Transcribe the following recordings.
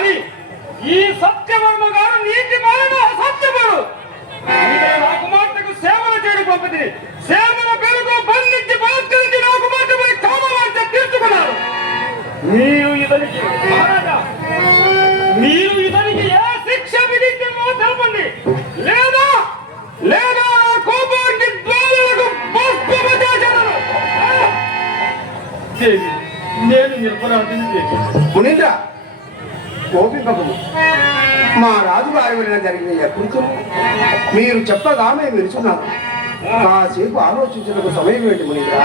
కానీ ఈ సత్యవర్మ గారు నీతి మాలిన అసత్యముడు సేవలు చేయడం పంపిణీ సేవల పేరుతో బంధించి బలత్కరించి నా కుమార్తెపై తీర్చుకున్నారు. నీవు ఇతనికి ఎక్కడితో మీరు చెప్పగా మేము కాసేపు ఆలోచించడానికి సమయం ఏంటి మునిగా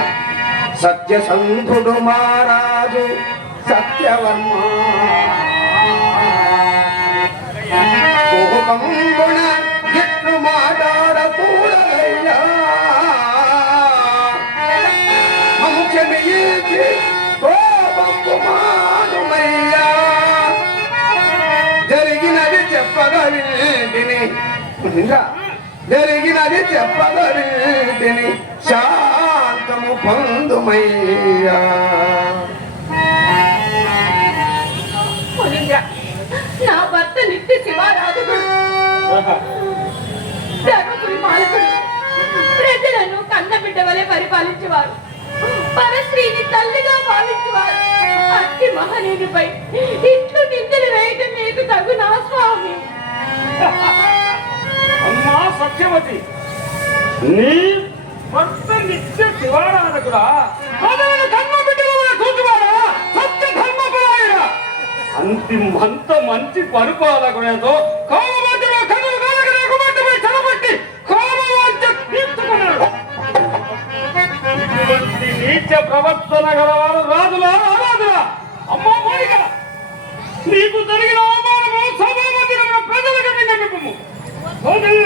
సత్యసంధుడు మహారాజు సత్యవర్మ. ఇంకా జరిగినది చెప్పగలింటిని శాంతము పొందుమయ్యా. నా భర్త నిత్య శివారాధకుడు. ధర్మపురి పాలకుడు ప్రజలను కన్నబిడ్డ వలె పరిపాలించేవారు. పరశ్రీని తల్లిగా భావించేవారు. అట్టి మహనీయుడిపై ఇట్లు నిందలు వేయటం నీకు తగునా స్వామి. అమ్మా సత్యవతి. నీ భర్త నిత్య శివారాధకుడా అంతి అంత మంచి పరిపాలకునేతో కామమంటున్న కన్నులు కాలగనే నీచ ప్రవర్తన గలవారు రాజులా రాజులా అమ్మా మోనిక! నీకు జరిగిన అవమానము ಹೋಗಲಿ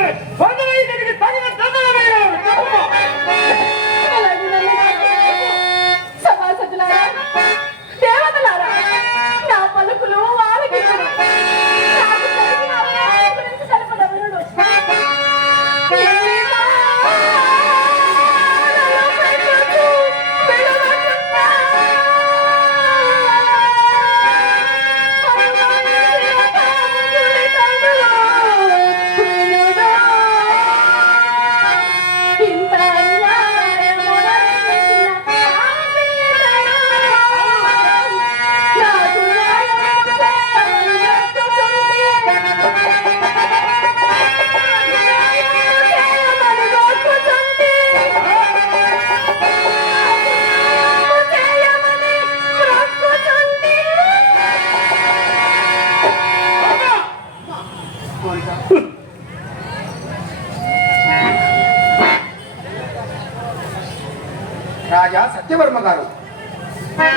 సత్యవర్మ గారు.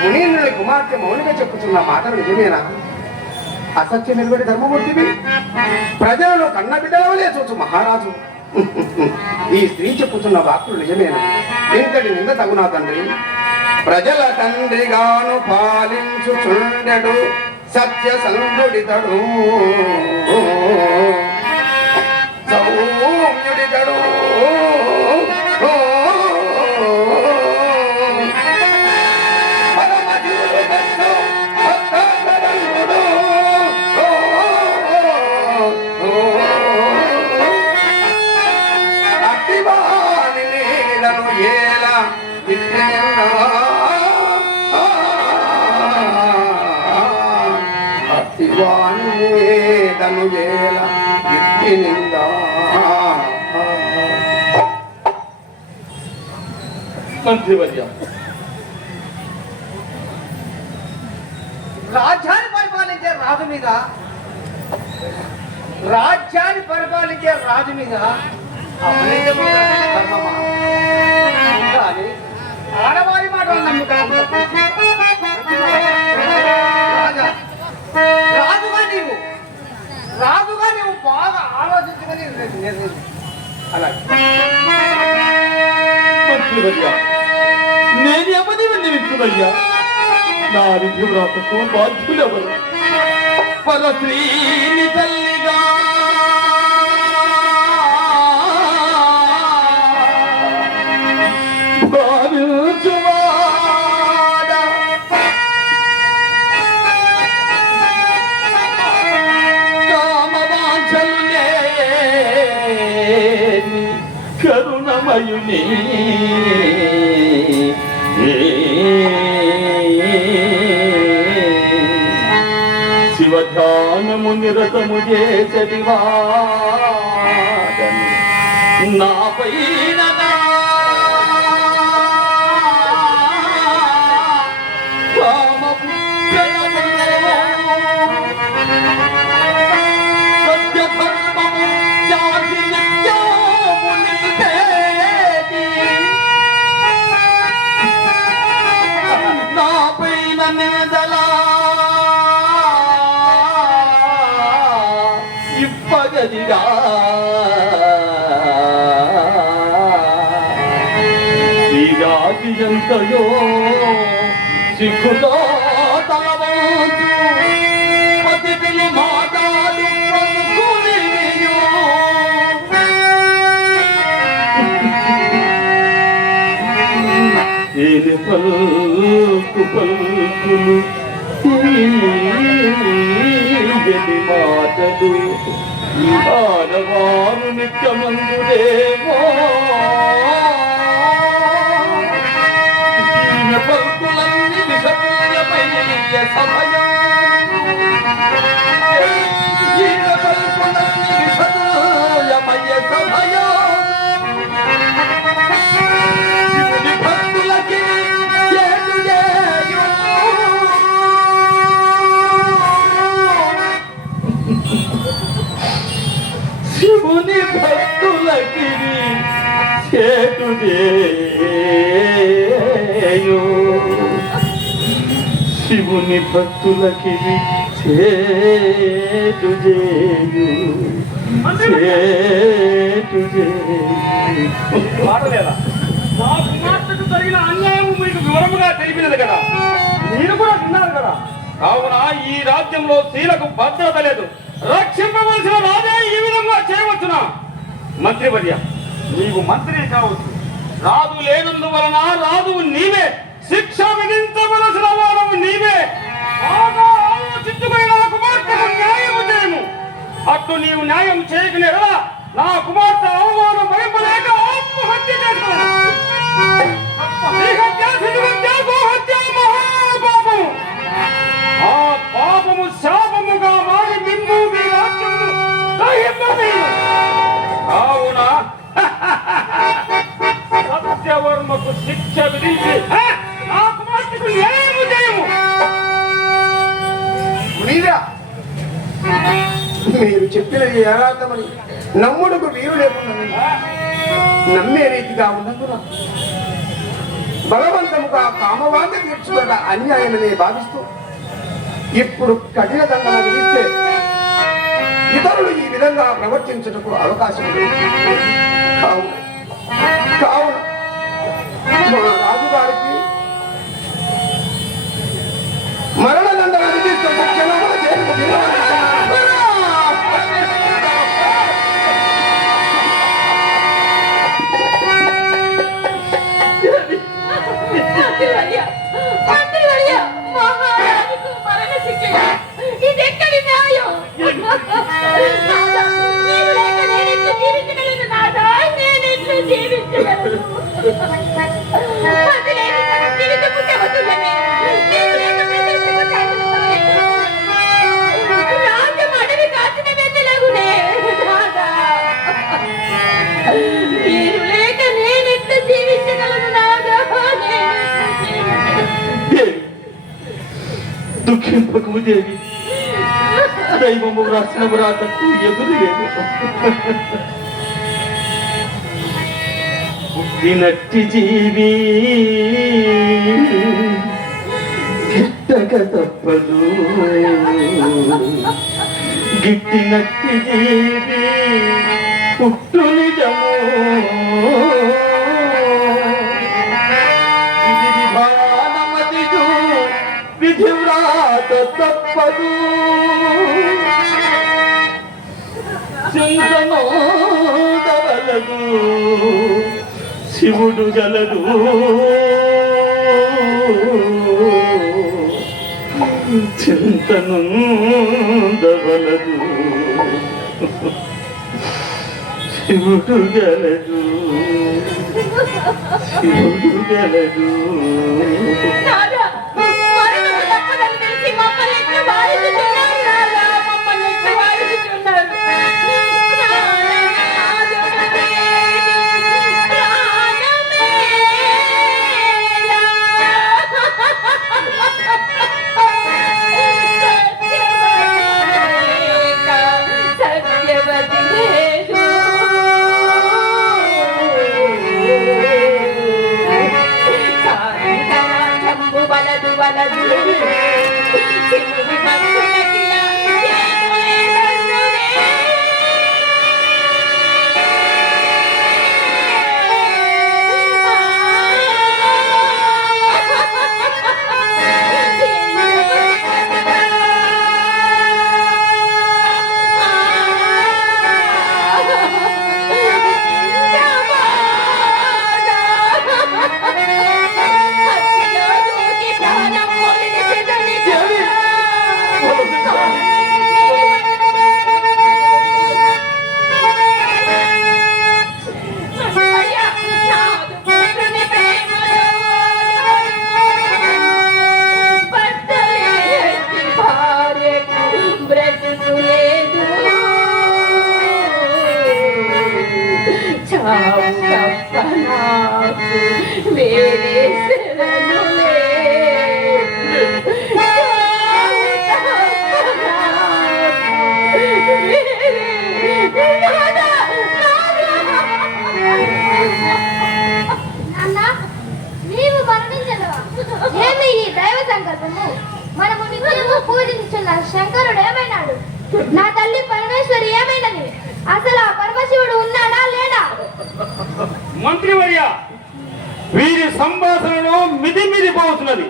మునీంద్రుని కుమార్తె మౌనిక చెప్పుతున్న మాటలు నిజమేనా? అసత్య నిలబడి ధర్మమూర్తివి? ప్రజలను కన్న బిడ్డలవలే చూచు మహారాజు. ఈ స్త్రీ చెప్పుతున్న వాక్కులు నిజమేనా? ఇంతటి నింద తగునా తండ్రి. ప్రజల తండ్రిగాను పాలించు చుండడు సత్య సంగుడితడు సౌమ్యుడితడు. నీడను ఏల ఇట్టినిందా. మంత్రివర్య రాజ్యాన్ని పరిపాలించే రాజు మీద రాజ్యాన్ని పరిపాలించే రాజు మీద? కానీ ఆడవారి మాటలు నమ్ముతాం అలాగే మంత్రివర్య నేను ఎవరి విన్నవించుదయ్యా నా విధివ్రాతకు బాధ్యులెవరు పరశ్రీని తల్లి కరుణమయుని శివధ్యానము నిరతము చేసటి వాడని సాగదిగా శ్రీజాతి ఎంతయో సిగ్గుతో తలవంచు పతితులు ఏది పలుకు పలుకులు మాటలు ఆడవారు నిత్యమందుడేమో ఈమె పలుకులన్నీ విషతుల్యమయ్య సమయం ఈమె పలుకులన్నీ విషతుల్యమయ్య సమయం శివుని భక్తులకి చేయు. శివుని భక్తులకి మాటలేదా నా కుమార్తెకు జరిగిన అన్యాయం మీకు వివరముగా తెలిపినది కదా. మీరు కూడా విన్నారు కదా. కావున ఈ రాజ్యంలో స్త్రీలకు భద్రత లేదు. రక్షింపవలసిన రాజా ఈ విధంగా చేయవచ్చునా? మంత్రివర్య నీవు మంత్రి కావచ్చు. రాదు లేనందువలన రాదు నీవే. శిక్ష విధించవలసిన వారం నీవే. బాగా ఆలోచించుకుని నా కుమార్తెకు న్యాయము చేయము. అట్టు నీవు న్యాయం చేయకునే నా కుమార్తె అవమానం భయపడలేక ఆత్మహత్య చేస్తాను సత్యవర్మకు శిక్ష విధించి. నా కుమార్తెకు న్యాయము చేయము? మునీరా మీరు చెప్పినది యథార్థమని నమ్ముడుకు వీరు లేకుండా నమ్మే రీతిగా ఉన్నందున బలవంతముగా కామవాత తీర్చుకున్న అన్యాయమని భావిస్తూ ఇప్పుడు కఠిన దండన విధిస్తే ఇతరులు ఈ విధంగా ప్రవర్తించుటకు అవకాశం లేదు. కావున కావున రాజుగారికి మరణ దండన విధిస్తూ సత్యనామ దుఃఖింపకు దేవి. దైవము రాసిన వ్రాతకు ఎదురు లేదు పుట్టినట్టి జీవి. గిట్టక తప్పదు. గిట్టినట్టి జీవి. పుట్టు నిజము. తప్పదు. చింతనోదవలదు శివుడు గలదు. చింతనుందవలదు శివుడు గలదు. శివుడు గలదు. Yay! పూజించున్న శంకరుడు ఏమైనాడు? నా తల్లి పరమేశ్వరి ఏమైనది? అసలు ఆ పరమశివుడు ఉన్నాడా లేడా? మంత్రివర్య వీరి సంభాషణలో మిది పోతున్నది.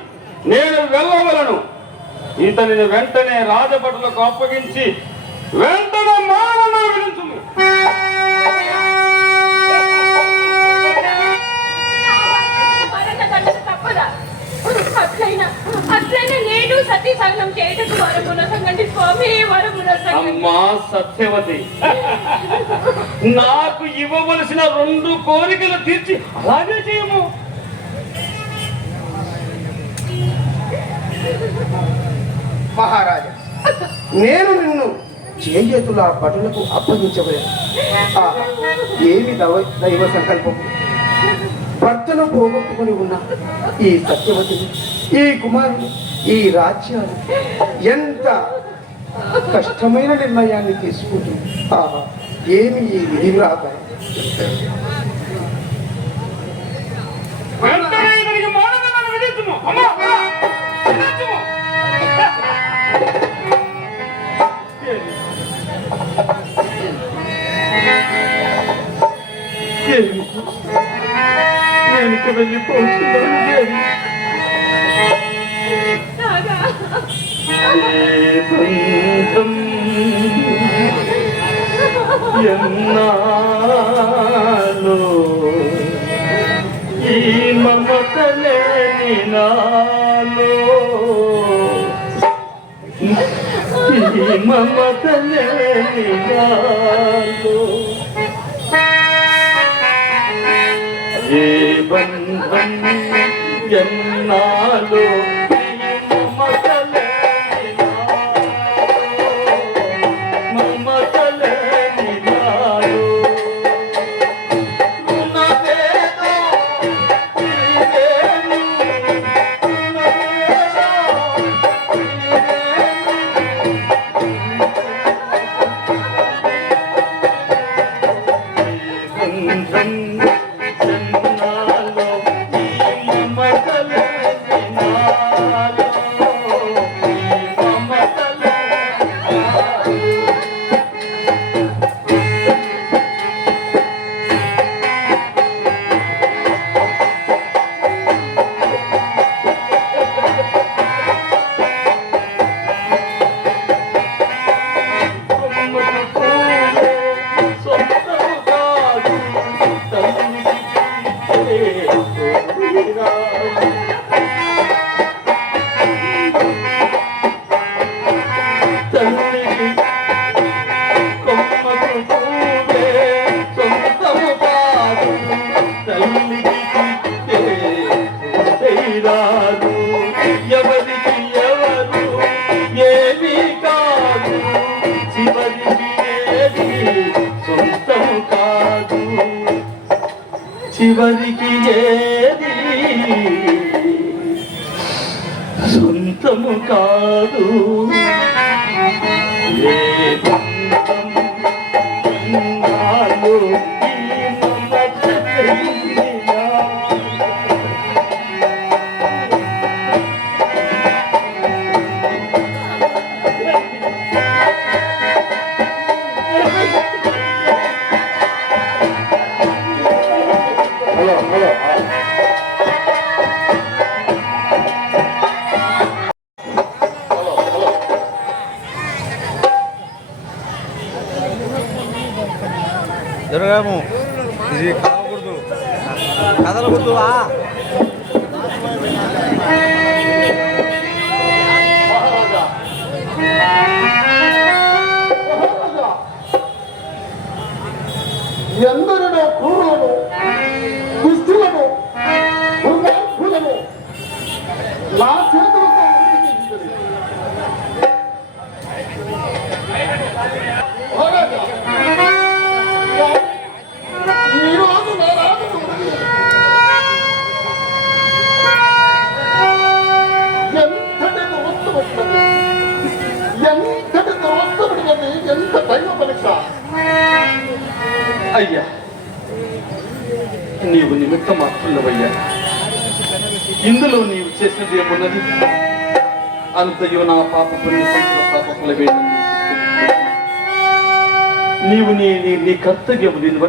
నేను వెళ్ళవలను. ఇతనిని వెంటనే రాజభటులకు అప్పగించి వెంటనే అమ్మా సత్యవతి. నాకు ఇవ్వవలసిన రెండు కోరికలు తీర్చి అలాగే చేయము. మహారాజా నేను నిన్ను చేతుల భటులకు అప్పగించబోయాను. ఏమి దైవ దైవ సంకల్పం? భర్తను పోగొట్టుకుని ఉన్న ఈ సత్యవతిని ఈ కుమారుని ఈ రాజ్యాన్ని ఎంత కష్టమైన నిర్ణయాన్ని తీసుకుంటూ ఆహా ఏమి ఈ విధి వ్రాత వెంటనే ఇతనికి ఏ బంధం ఎన్నాలో ఈ మమతలేని ఈ మమతలేని ఏ బంధం ఎన్నాలో ಕಾದು జరగాము. ఇది కావకూడదు కదలకూడదు ఆ. ఎందరినో నీవు చేసినది ఏమున్నది అంతయు నా పాప పుణ్య సంచుల పాపకులవేనని నీవు నీ నీ నీ కర్తవ్యము దీన్ని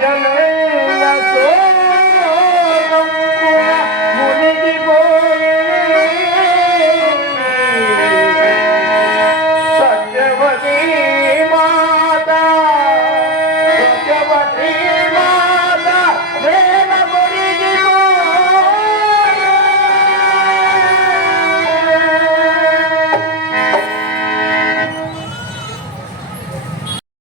ప్రజల